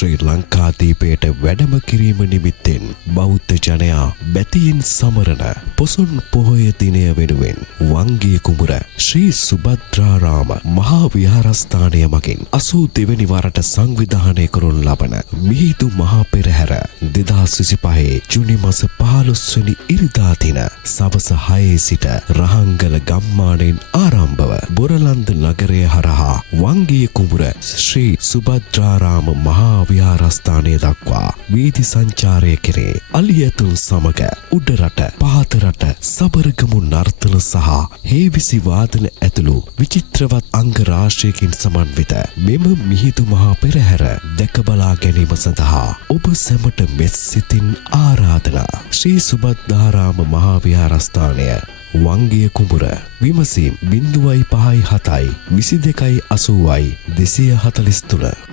ශ්‍රී ලංකාදීපයට වැඩම කිරීම නිමිත්තෙන් බෞද්ධ ජනයා බැතියෙන් සමරන පොසොන් පොහොය දිනය වෙනුවෙන් වංගිය කුඹුර ශ්‍රී සුභද්‍රාරාම මහා විහාරස්ථානය මගින් 82 වෙනි වරට සංවිධානය කරනු ලබන මිහිඳු මහා පෙරහැර 2025 ජුනි මාස 15 වෙනි ඉරිදා දින සවස 6 සිට රහංගල ගම්මානයෙන් ආරම්භව බොරලන්ද නගරය හරහා වංගිය කුඹුර ශ්‍රී සුභද්‍රාරාම මහා විහාරස්ථානය දක්වා වීදි සංචාරය කෙරේ. අලියතුන් සමග උඩරට පහතරට සබරගමු නර්තන සහ හේවිසි වාදන ඇතුළු විචිත්‍රවත් අංග රාශියකින් සමන්විත මෙම මිහිඳු මහා පෙරහැර දැක බලා ගැනීම සඳහා ඔබ සැමට මෙත් සිතින් ආරාධනා. ශ්‍රී සුභද්‍රාරාම මහා විහාරස්ථානය වංගිය කුඹුර විමසීම් 0.57 22.80 243